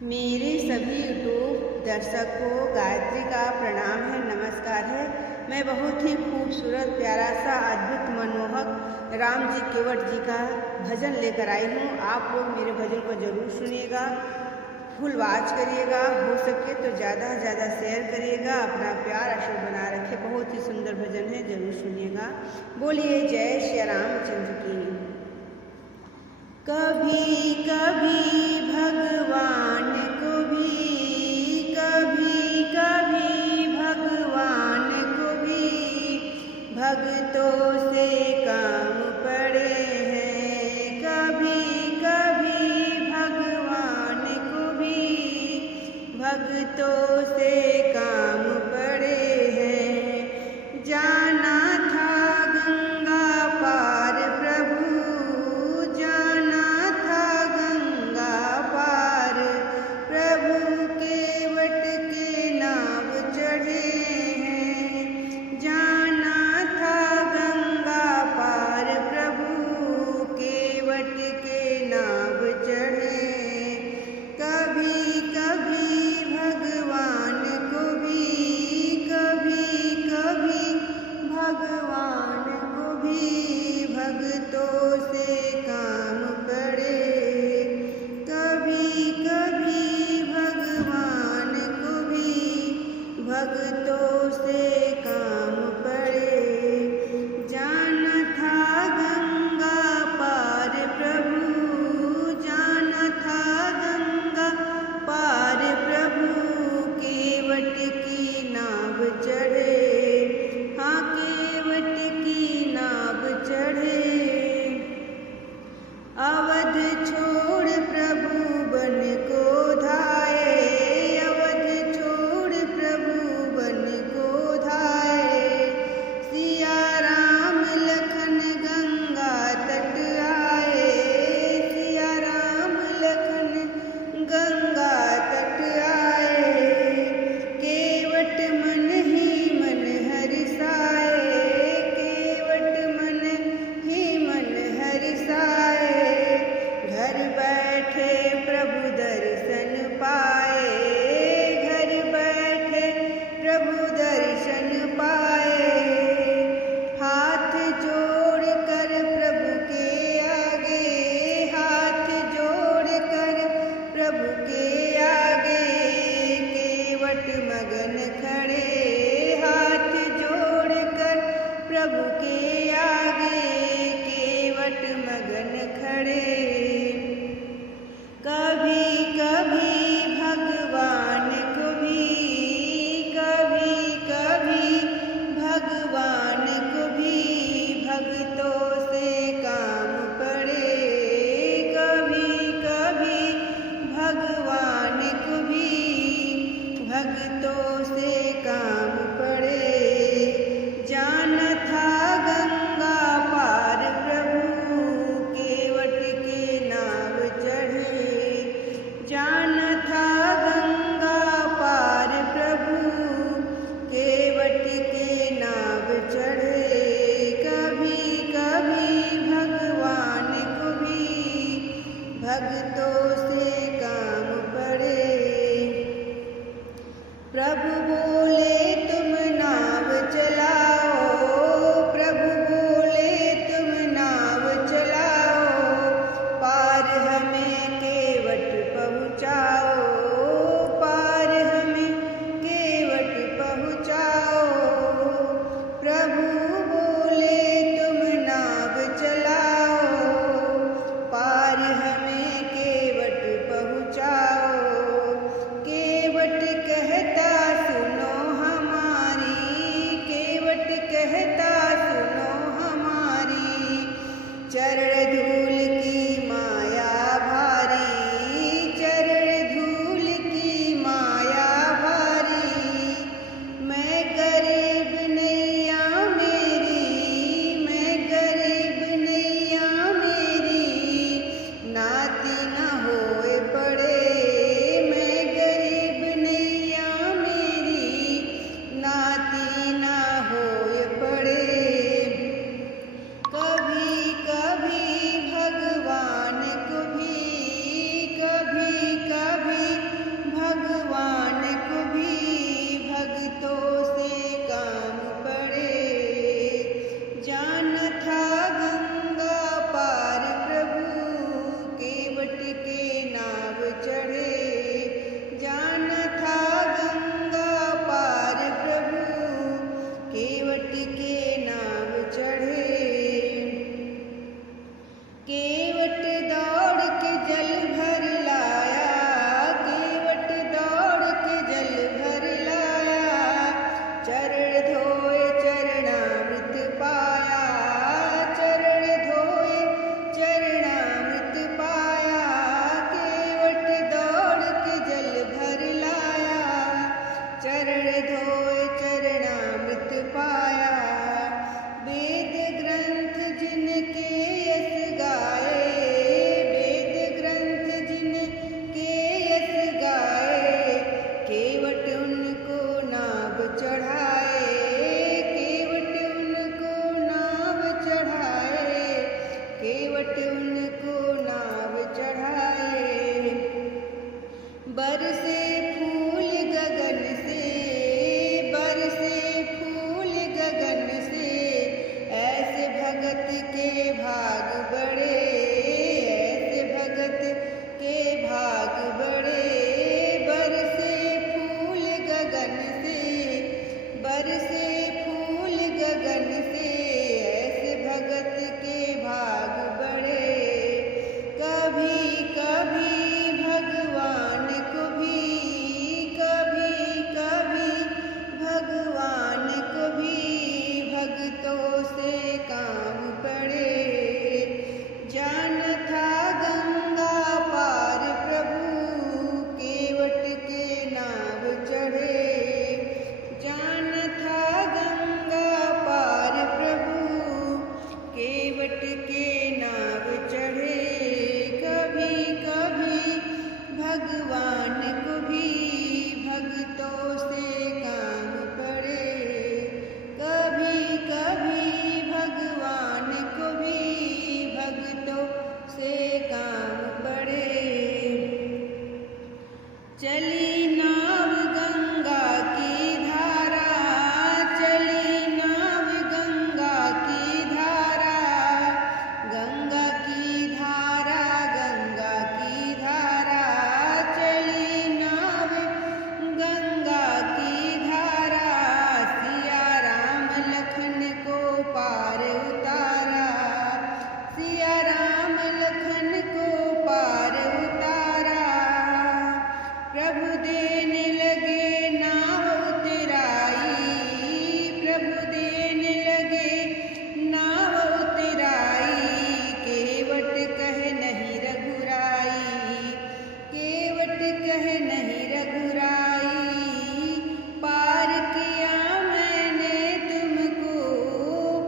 मेरे सभी यूट्यूब दर्शक को गायत्री का प्रणाम है, नमस्कार है। मैं बहुत ही खूबसूरत, प्यारा सा, अद्भुत, मनमोहक राम जी केवट जी का भजन लेकर आई हूँ। आप लोग मेरे भजन को ज़रूर सुनिएगा, फुल वॉच करिएगा, हो सके तो ज़्यादा से ज़्यादा शेयर करिएगा, अपना प्यार अशोक बना रखे। बहुत ही सुंदर भजन है, ज़रूर सुनिएगा। बोलिए जय श्री रामचंद्र की। कभी कभी भगवान को भी, कभी कभी भगवान को भी भक्तों से काम पड़े हैं। कभी कभी भगवान को भी भक्तों से काम पड़े हैं। जाना था गंगा पार प्रभु, केवट के नाव चढ़े हैं। जाना था गंगा पार प्रभु, केवट के नाव चढ़े। कभी कभी भगवान को भी, कभी कभी भगवान को भी भक्तों से काम पड़े। कभी कभी भक्तों से काम पड़े। जाना था गंगा पार प्रभु, जाना था गंगा पार प्रभु, केवट की नाव चढ़े। हाँ, केवट की नाव चढ़े। अवध छोड़ प्रभु बन को धाये, मगन खड़े, हाथ जोड़कर प्रभु के आगे केवट मगन खड़े। कभी कभी भगवान को भी, कभी कभी भगवान को भी भक्तों से काम पड़े। कभी कभी भगवान को भी भक्तों से काम पड़े। जाना था गंगा पार प्रभु, केवट के नाव चढ़े। जाना था गंगा पार प्रभु, केवट के नाव चढ़े। कभी कभी भगवान को भी भक्तों से काम पड़े। प्रभु बोले तुम नाव चलाओ, प्रभु बोले तुम नाव चलाओ, पार हमें केवट पहुँचाओ, पार हमें केवट पहुँचाओ। प्रभु बोले तुम नाव चलाओ, पार हमें केवट पहुँचाओ। केवट कहता सुन चली नाव गंगा की धारा, चली नाव गंगा की धारा, गंगा की धारा, गंगा की धारा, चली नाव गंगा की धारा, सिया राम लखन को पार उतारा, सिया राम लखन को पार उतारा, प्रभु देने लगे नाव उतराई, प्रभु देने लगे नाव उतराई, केवट कहे नहीं रघुराई, केवट कहे नहीं रघुराई, पार किया मैंने तुमको,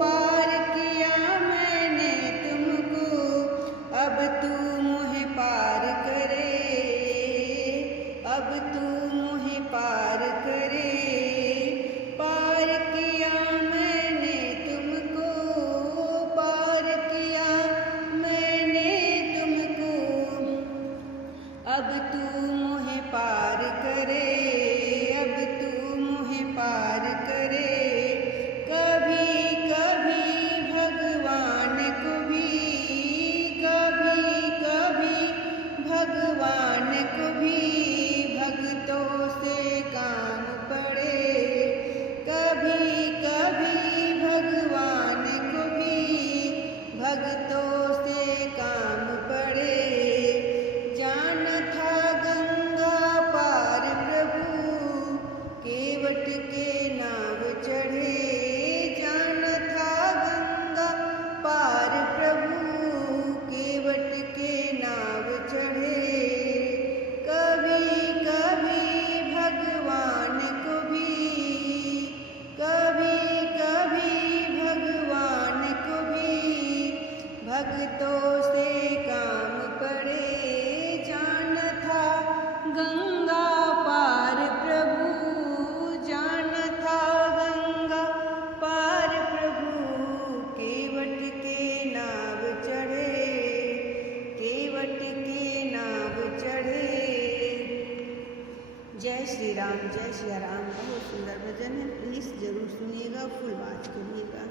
पार किया मैंने तुमको, अब तू मुझे पार करे, अब तू मुझे पार करे, पार किया मैंने तुमको, पार किया मैंने तुमको, अब तू मुझे पार करे, अब तू मुझे पार करे, कभी कभी भगवान को भी, कभी कभी भगवान को भी भक्तों से काम पड़े, कभी कभी भगवान को भी भक्तों से काम पड़े, जान था गंगा पार प्रभु केवट के नाव चढ़े, जान था गंगा पार प्रभु केवट के नाव चढ़े, कभी कभी भगवान को भी, कभी कभी भगवान को भी भक्तों से काम पड़े, जान था गंगा पार प्रभु, जान था गंगा पार प्रभु केवट के नाव चढ़े, केवट के नाव चढ़े। जय श्री राम, जय श्री राम। बहुत सुंदर भजन है, प्लीज़ जरूर सुनिएगा, फुल वाच करिएगा।